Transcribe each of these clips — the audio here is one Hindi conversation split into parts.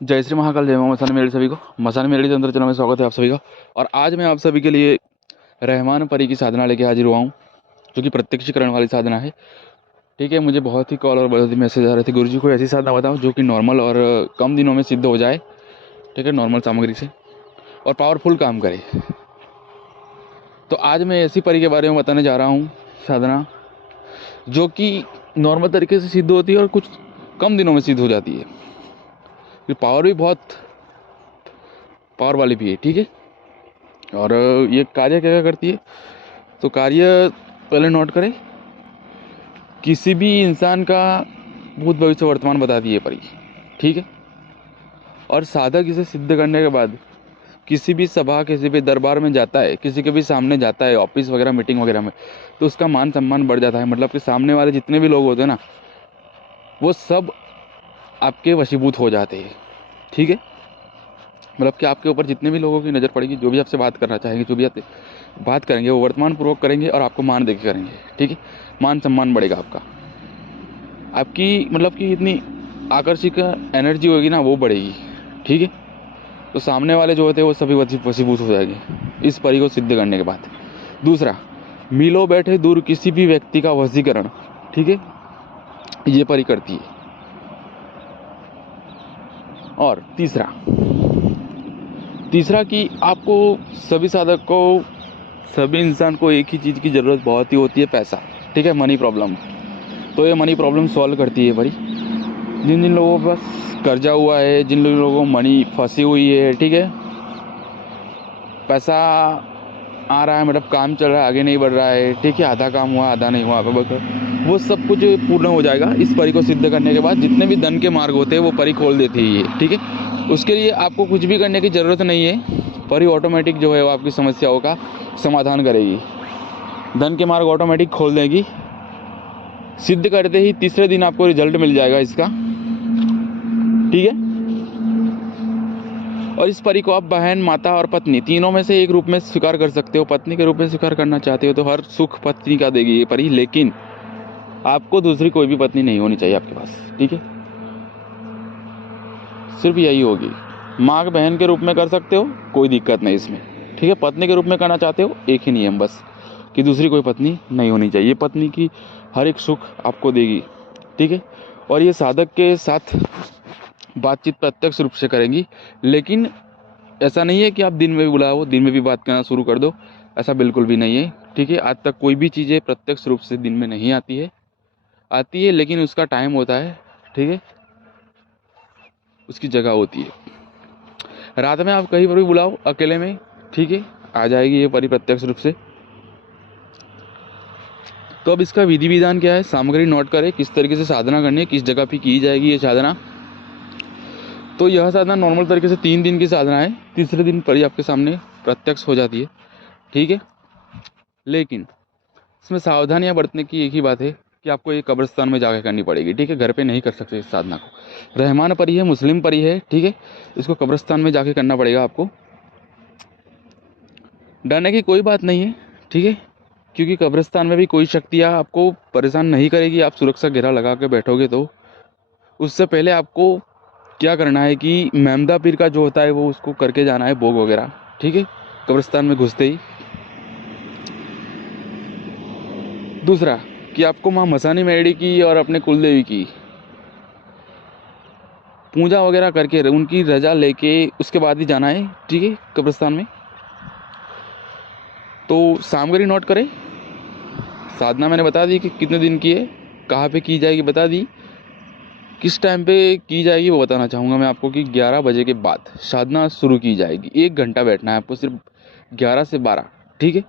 जय श्री महाकाल, जय मां मसाने मेरे सभी को। मसाने मेरे अंदर चैनल में स्वागत है आप सभी का। और आज मैं आप सभी के लिए रहमान परी की साधना लेके हाजिर हुआ हूँ, जो कि प्रत्यक्षीकरण वाली साधना है। ठीक है, मुझे बहुत ही कॉल और बहुत ही मैसेज आ रहे थे, गुरुजी को ऐसी साधना बताओ जो कि नॉर्मल और कम दिनों में सिद्ध हो जाए। ठीक है, नॉर्मल सामग्री से और पावरफुल काम करे। तो आज मैं ऐसी परी के बारे में बताने जा रहा हूँ, साधना जो कि नॉर्मल तरीके से सिद्ध होती है और कुछ कम दिनों में सिद्ध हो जाती है। फिर पावर भी बहुत पावर वाली भी है। ठीक है, और ये कार्य क्या क्या करती है, तो कार्य पहले नोट करें। किसी भी इंसान का भूत भविष्य वर्तमान बताती है परी। ठीक है, और साधक इसे सिद्ध करने के बाद किसी भी सभा, किसी भी दरबार में जाता है, किसी के भी सामने जाता है, ऑफिस वगैरह, मीटिंग वगैरह में, तो उसका मान सम्मान बढ़ जाता है। मतलब कि सामने वाले जितने भी लोग होते हैं ना, वो सब आपके वशीभूत हो जाते हैं। ठीक है, मतलब कि आपके ऊपर जितने भी लोगों की नज़र पड़ेगी, जो भी आपसे बात करना चाहेंगे, जो भी आपसे बात करेंगे, वो वर्तमान पूर्वक करेंगे और आपको मान देके करेंगे। ठीक है, मान सम्मान बढ़ेगा आपका, आपकी मतलब कि इतनी आकर्षक एनर्जी होगी ना, वो बढ़ेगी। ठीक है, तो सामने वाले जो होते हैं वो सभी वशीभूत हो जाएंगे इस परी को सिद्ध करने के बाद। दूसरा, मिलो बैठे दूर किसी भी व्यक्ति का वशीकरण। ठीक है, ये परी करती है। और तीसरा कि आपको सभी साधक को, सभी इंसान को एक ही चीज़ की ज़रूरत बहुत ही होती है, पैसा। ठीक है, मनी प्रॉब्लम। तो ये मनी प्रॉब्लम सॉल्व करती है परी। जिन जिन लोगों के पास कर्जा हुआ है, जिन लोगों को मनी फंसी हुई है, ठीक है, पैसा आ रहा है, मतलब काम चल रहा है, आगे नहीं बढ़ रहा है, ठीक है, आधा काम हुआ आधा नहीं हुआ, वो सब कुछ पूर्ण हो जाएगा इस परी को सिद्ध करने के बाद। जितने भी धन के मार्ग होते हैं वो परी खोल देती है ये। ठीक है, उसके लिए आपको कुछ भी करने की ज़रूरत नहीं है। परी ऑटोमेटिक जो है वो आपकी समस्याओं का समाधान करेगी, धन के मार्ग ऑटोमेटिक खोल देगी। सिद्ध करते ही तीसरे दिन आपको रिजल्ट मिल जाएगा इसका। ठीक है, और इस परी को आप बहन, माता और पत्नी तीनों में से एक रूप में स्वीकार कर सकते हो। पत्नी के रूप में स्वीकार करना चाहते हो तो हर सुख पत्नी का देगी ये परी, लेकिन आपको दूसरी कोई भी पत्नी नहीं होनी चाहिए आपके पास। ठीक है, सिर्फ यही होगी। माँ बहन के रूप में कर सकते हो, कोई दिक्कत नहीं इसमें। ठीक है, पत्नी के रूप में करना चाहते हो, एक ही नियम बस कि दूसरी कोई पत्नी नहीं होनी चाहिए। पत्नी की हर एक सुख आपको देगी। ठीक है, और ये साधक के साथ बातचीत प्रत्यक्ष रूप से करेंगी, लेकिन ऐसा नहीं है कि आप दिन में भी बुलाओ, दिन में भी बात करना शुरू कर दो, ऐसा बिल्कुल भी नहीं है। ठीक है, आज तक कोई भी चीज़ें प्रत्यक्ष रूप से दिन में नहीं आती है, लेकिन उसका टाइम होता है। ठीक है, उसकी जगह होती है। रात में आप कहीं पर भी बुलाओ अकेले में, ठीक है, आ जाएगी ये परी प्रत्यक्ष रूप से। तो अब इसका विधि विधान क्या है, सामग्री नोट करें, किस तरीके से साधना करनी है, किस जगह पे की जाएगी ये साधना। तो यह साधना नॉर्मल तरीके से 3 दिन की साधना है। तीसरे दिन परी आपके सामने प्रत्यक्ष हो जाती है। ठीक है, लेकिन इसमें सावधानियां बरतने की एक ही बात है कि आपको ये कब्रिस्तान में जाकर करनी पड़ेगी। ठीक है, घर पे नहीं कर सकते इस साधना को। रहमान परी है, मुस्लिम परी है। ठीक है, इसको कब्रिस्तान में जाके करना पड़ेगा आपको। डरने की कोई बात नहीं है। ठीक है, क्योंकि कब्रिस्तान में भी कोई शक्तियाँ आपको परेशान नहीं करेगी। आप सुरक्षा घेरा लगा के बैठोगे तो उससे पहले आपको क्या करना है कि मेमदा पीर का जो होता है वो उसको करके जाना है, भोग वगैरह। ठीक है, कब्रिस्तान में घुसते ही। दूसरा कि आपको माँ मसानी मेरड़ी की और अपने कुलदेवी की पूजा वगैरह करके उनकी रजा लेके उसके बाद ही जाना है। ठीक है, कब्रिस्तान में। तो सामग्री नोट करें। साधना मैंने बता दी कि कितने दिन की है, कहाँ पे की जाएगी बता दी, किस टाइम पे की जाएगी वो बताना चाहूँगा मैं आपको कि 11 बजे के बाद साधना शुरू की जाएगी। 1 घंटा बैठना है आपको, सिर्फ 11 से 12। ठीक है,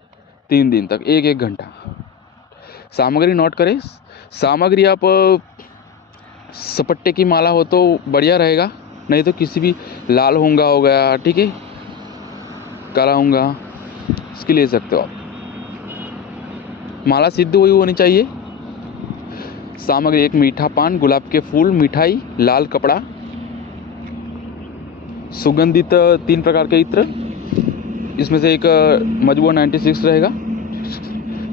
3 दिन तक 1-1 घंटा। सामग्री नोट करें। सामग्री आप सपट्टे की माला हो तो बढ़िया रहेगा, नहीं तो किसी भी लाल होंगा हो गया, ठीक है, काला होंगा, इसकी ले सकते हो आप। माला सिद्ध हुई होनी चाहिए। सामग्री: 1 मीठा पान, गुलाब के फूल, मिठाई, लाल कपड़ा, सुगंधित 3 प्रकार के इत्र, इसमें से एक मजबूर 96 रहेगा,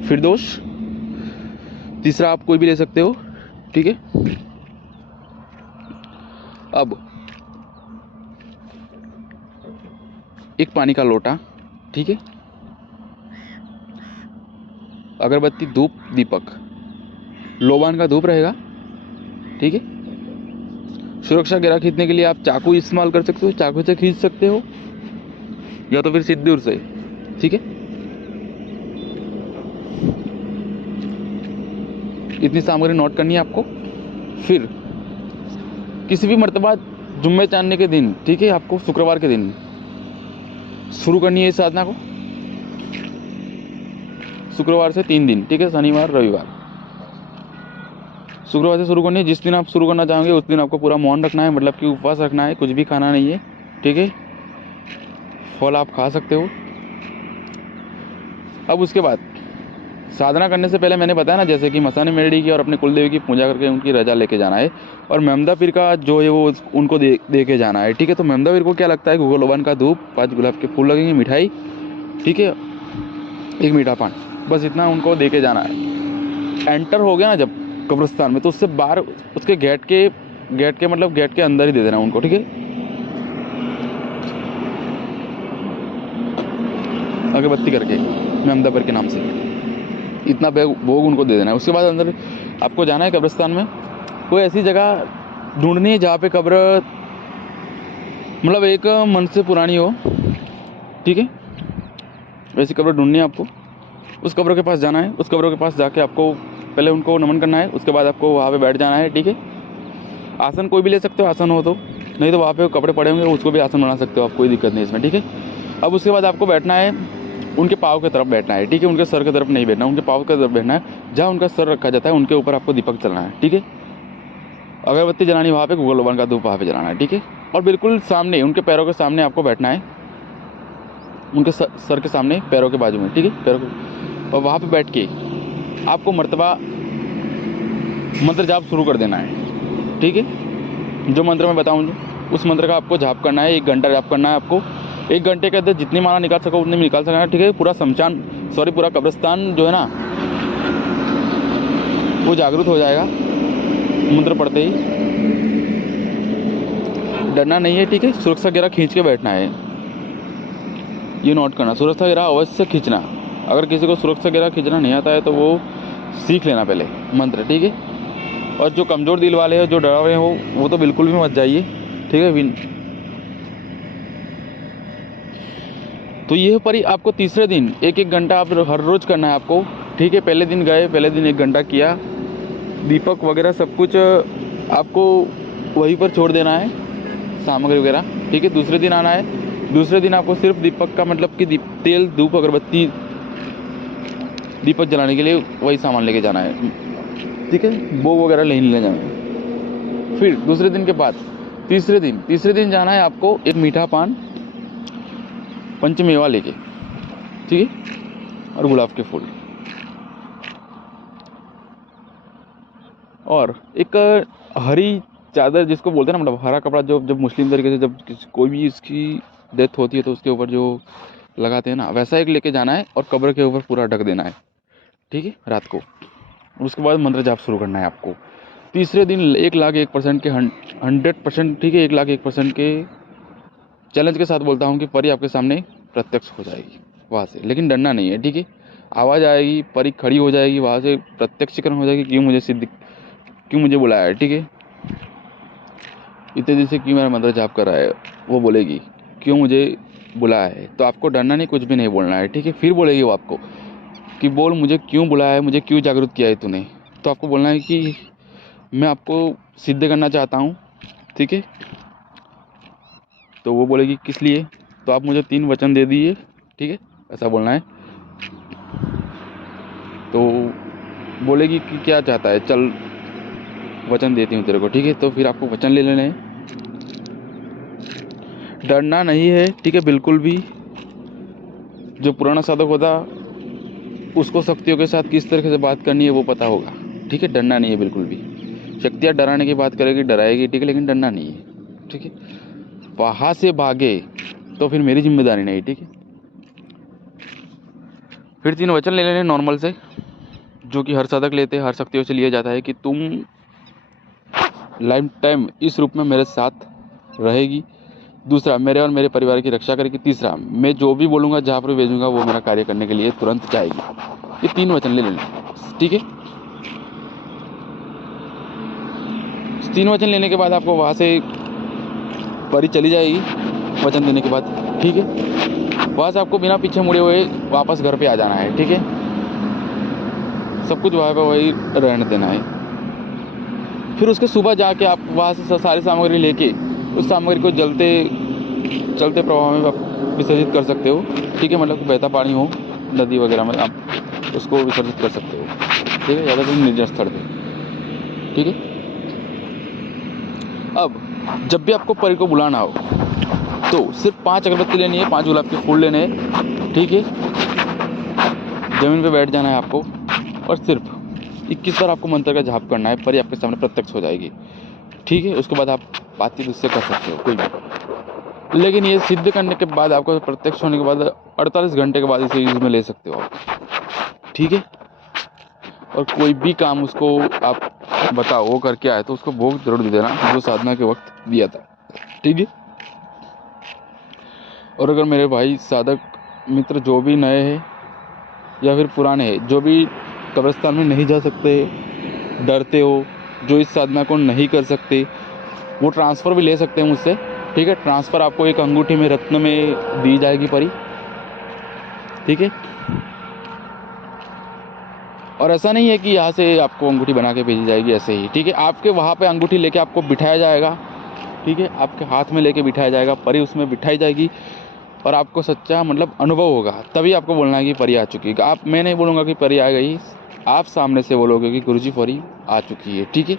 फिरदोष। तीसरा आप कोई भी ले सकते हो। ठीक है, अब एक पानी का लोटा, ठीक है, अगरबत्ती, धूप, दीपक, लोबान का धूप रहेगा, ठीक है। सुरक्षा घेरा खींचने के लिए आप चाकू इस्तेमाल कर सकते हो, चाकू से खींच सकते हो या तो फिर सिंदूर से, ठीक है। इतनी सामग्री नोट करनी है आपको। फिर किसी भी मर्तबा जुम्मे चांदने के दिन, ठीक है, आपको शुक्रवार के दिन शुरू करनी है इस साधना को। शुक्रवार से 3 दिन, ठीक है, शनिवार रविवार। शुक्रवार से शुरू करनी है। जिस दिन आप शुरू करना चाहोगे उस दिन आपको पूरा मौन रखना है, मतलब कि उपवास रखना है, कुछ भी खाना नहीं है, ठीक है। फल आप खा सकते हो। अब उसके बाद साधना करने से पहले मैंने बताया ना, जैसे कि मसाने मेरड़ी की और अपने कुलदेवी की पूजा करके उनकी रजा लेके जाना है, और मेमदा पीर का जो है वो उनको दे के जाना है, ठीक है। तो मेमदा पीर को क्या लगता है, गूगल लोबान का धूप, 5 गुलाब के फूल लगेंगे, मिठाई, ठीक है, 1 मीठा पान, बस इतना उनको दे के जाना है। एंटर हो गया ना जब कब्रिस्तान में, तो उससे बाहर उसके गेट के मतलब गेट के अंदर ही दे देना उनको, ठीक है, अगरबत्ती करके मेमदा पीर के नाम से इतना भोग उनको दे देना है। उसके बाद अंदर आपको जाना है कब्रिस्तान में। कोई ऐसी जगह ढूंढनी है जहाँ पे कब्र मतलब एक मन से पुरानी हो, ठीक है, वैसी कब्र ढूंढनी है आपको। उस कब्र के पास जाना है। उस कब्र के पास जाके आपको पहले उनको नमन करना है, उसके बाद आपको वहाँ पे बैठ जाना है, ठीक है। आसन कोई भी ले सकते हो, आसन हो तो, नहीं तो वहाँ पे कपड़े पड़े होंगे उसको भी आसन बना सकते हो आप, कोई दिक्कत नहीं इसमें, ठीक है। अब उसके बाद आपको बैठना है, उनके पाँव की तरफ बैठना है, ठीक है, उनके सर की तरफ नहीं बैठना, उनके पाँव की तरफ बैठना है। जहाँ उनका सर रखा जाता है उनके ऊपर आपको दीपक जलाना है, ठीक है। अगरबत्ती जलानी वहाँ पे, गूगल लोबान का धूप वहाँ पे जलाना है, ठीक है। और बिल्कुल सामने उनके पैरों के सामने आपको बैठना है, उनके सर के सामने, पैरों के बाजू में, ठीक है, पैरों को। और वहाँ पे बैठ के आपको मर्तबा मंत्र जाप शुरू कर देना है, ठीक है। जो मंत्र मैं बताऊँ उस मंत्र का आपको जाप करना है, 1 घंटा जाप करना है आपको। 1 घंटे के अंदर जितनी माला निकाल सको उतनी निकाल सकना है, ठीक है। पूरा पूरा कब्रिस्तान जो है ना वो जागरूक हो जाएगा मंत्र पढ़ते ही। डरना नहीं है, ठीक है। सुरक्षा घेरा खींच के बैठना है, ये नोट करना। सुरक्षा घेरा अवश्य खींचना। अगर किसी को सुरक्षा घेरा खींचना नहीं आता है तो वो सीख लेना पहले मंत्र, ठीक है। और जो कमज़ोर दिल वाले हो, जो डरावे हो, वो तो बिल्कुल भी मत जाइए, ठीक है। तो ये परी आपको तीसरे दिन 1-1 घंटा आप हर रोज़ करना है आपको, ठीक है। पहले दिन गए, पहले दिन 1 घंटा किया, दीपक वगैरह सब कुछ आपको वहीं पर छोड़ देना है, सामग्री वगैरह, ठीक है। दूसरे दिन आना है। दूसरे दिन आपको सिर्फ दीपक का मतलब कि तेल, धूप, अगरबत्ती, दीपक जलाने के लिए वही सामान लेके जाना है, ठीक है। भोग वगैरह नहीं ले जाना है। फिर दूसरे दिन के बाद तीसरे दिन जाना है आपको, 1 मीठा पान, पंचमेवा लेके, ठीक है, और गुलाब के फूल, और एक हरी चादर जिसको बोलते हैं ना, मतलब हरा कपड़ा, जो जब मुस्लिम तरीके से जब कोई भी इसकी डेथ होती है तो उसके ऊपर जो लगाते हैं ना, वैसा एक लेके जाना है और कब्र के ऊपर पूरा ढक देना है, ठीक है, रात को। उसके बाद मंत्र जाप शुरू करना है आपको। तीसरे दिन 1,01,000% के 100%, ठीक है, 1,01,000% के चैलेंज के साथ बोलता हूँ कि परी आपके सामने प्रत्यक्ष हो जाएगी वहाँ से, लेकिन डरना नहीं है, ठीक है। आवाज़ आएगी, परी खड़ी हो जाएगी, वहाँ से प्रत्यक्षीकरण हो जाएगी, क्यों मुझे बुलाया है, ठीक है, इतने दिन से क्यों मेरा मंत्र जाप कर रहा है, वो बोलेगी क्यों मुझे बुलाया है। तो आपको डरना नहीं, कुछ भी नहीं बोलना है, ठीक है। फिर बोलेगी वो आपको कि बोल मुझे क्यों बुलाया है, मुझे क्यों जागरूक किया है तूने। तो आपको बोलना है कि मैं आपको सिद्ध करना चाहता हूँ, ठीक है। तो वो बोलेगी किस लिए, तो आप मुझे 3 वचन दे दिए, ठीक है, ऐसा बोलना है। तो बोलेगी कि क्या चाहता है, चल वचन देती हूँ तेरे को, ठीक है। तो फिर आपको वचन ले लेने हैं, डरना नहीं है, ठीक है, बिल्कुल भी। जो पुराना साधक होता उसको शक्तियों के साथ किस तरीके से बात करनी है वो पता होगा, ठीक है। डरना नहीं है बिल्कुल भी। शक्तियाँ डराने की बात करेगी, डराएगी, ठीक है, लेकिन डरना नहीं है, ठीक है। वहाँ से भागे तो फिर मेरी जिम्मेदारी नहीं, ठीक है। फिर 3 वचन ले लेने नॉर्मल से, जो कि हर साधक लेते हैं, हर शक्तियों से लिया जाता है कि तुम लाइफ टाइम इस रूप में मेरे साथ रहेगी, दूसरा, मेरे और मेरे परिवार की रक्षा करेगी। तीसरा, मैं जो भी बोलूँगा, जहाँ पर भी भेजूँगा, वो मेरा कार्य करने के लिए तुरंत जाएगी। ये 3 वचन ले लेना, ठीक है। 3 वचन लेने के बाद आपको वहाँ से परी चली जाएगी वचन देने के बाद, ठीक है। वहाँ से आपको बिना पीछे मुड़े हुए वापस घर पे आ जाना है, ठीक है। सब कुछ वहाँ पे वही रहने देना है। फिर उसके सुबह जाके आप वहाँ से सारी सामग्री लेके उस सामग्री को चलते प्रवाह में आप विसर्जित कर सकते हो, ठीक है। मतलब बहता पानी हो, नदी वगैरह में आप उसको विसर्जित कर सकते हो, ठीक है, ज़्यादा कोई निर्जन स्थल पे, ठीक है। अब जब भी आपको परी को बुलाना हो तो सिर्फ 5 अगरबत्ती लेनी है, 5 गुलाब के फूल लेने हैं, ठीक है। ज़मीन पे बैठ जाना है आपको और सिर्फ 21 बार आपको मंत्र का जाप करना है। परी आपके सामने प्रत्यक्ष हो जाएगी, ठीक है। उसके बाद आप बातचीत उससे कर सकते हो कोई भी, लेकिन ये सिद्ध करने के बाद, आपको प्रत्यक्ष होने के बाद 48 घंटे के बाद इसे यूज में ले सकते हो आप, ठीक है। और कोई भी काम उसको आप बताओ वो करके आए तो उसको भोग जरूर दे देना जो साधना के वक्त दिया था, ठीक है। और अगर मेरे भाई साधक मित्र जो भी नए हैं या फिर पुराने हैं, जो भी कब्रिस्तान में नहीं जा सकते, डरते हो, जो इस साधना को नहीं कर सकते, वो ट्रांसफ़र भी ले सकते हैं मुझसे, ठीक है। ट्रांसफ़र आपको एक अंगूठी में रत्न में दी जाएगी परी, ठीक है। और ऐसा नहीं है कि यहाँ से आपको अंगूठी बना के भेजी जाएगी ऐसे ही, ठीक है। आपके वहाँ पे अंगूठी लेके आपको बिठाया जाएगा, ठीक है। आपके हाथ में लेके बिठाया जाएगा, परी उसमें बिठाई जाएगी और आपको सच्चा मतलब अनुभव होगा, तभी आपको बोलना है कि परी आ चुकी है। आप, मैं नहीं बोलूँगा कि परी आ गई, आप सामने से बोलोगे कि गुरुजी परी आ चुकी है, ठीक है।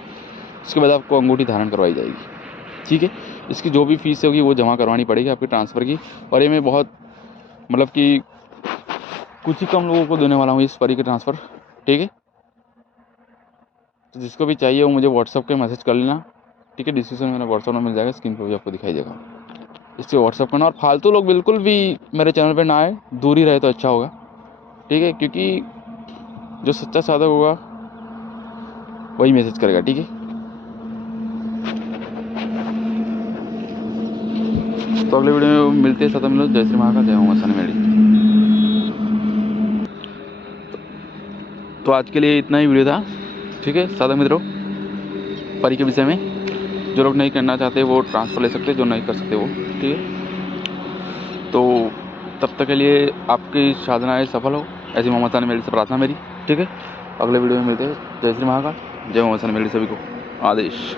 उसके बाद आपको अंगूठी धारण करवाई जाएगी, ठीक है। इसकी जो भी फीस होगी वो जमा करवानी पड़ेगी आपकी ट्रांसफ़र की। और ये मैं बहुत मतलब कि कुछ ही कम लोगों को देने वाला हूँ इस परी की ट्रांसफ़र, ठीक है। तो जिसको भी चाहिए वो मुझे व्हाट्सअप पे मैसेज कर लेना, ठीक है। डिस्क्रिप्शन में मेरा व्हाट्सअप नंबर मिल जाएगा, स्क्रीन पर भी आपको दिखाई देगा, इससे व्हाट्सअप करना। और फालतू लोग बिल्कुल भी मेरे चैनल पे ना आए, दूर ही रहे तो अच्छा होगा, ठीक है। क्योंकि जो सच्चा साधक होगा वही मैसेज करेगा, ठीक है। तो अगले वीडियो में मिलते हैं, साथ मिलो। जय श्री महाकाल, जय ओम आसानी मेरी। तो आज के लिए इतना ही वीडियो था, ठीक है। साधक मित्रों, परी के विषय में जो लोग नहीं करना चाहते वो ट्रांसफ़र ले सकते, जो नहीं कर सकते वो, ठीक है। तो तब तक के लिए आपकी साधनाएँ सफल हो, ऐसी मोहम्मद सानी मेरी से प्रार्थना मेरी, ठीक है। अगले वीडियो में मिलते हैं। जय श्री महाकाल, जय मोहम्मद सानी मेरी, सभी को आदेश।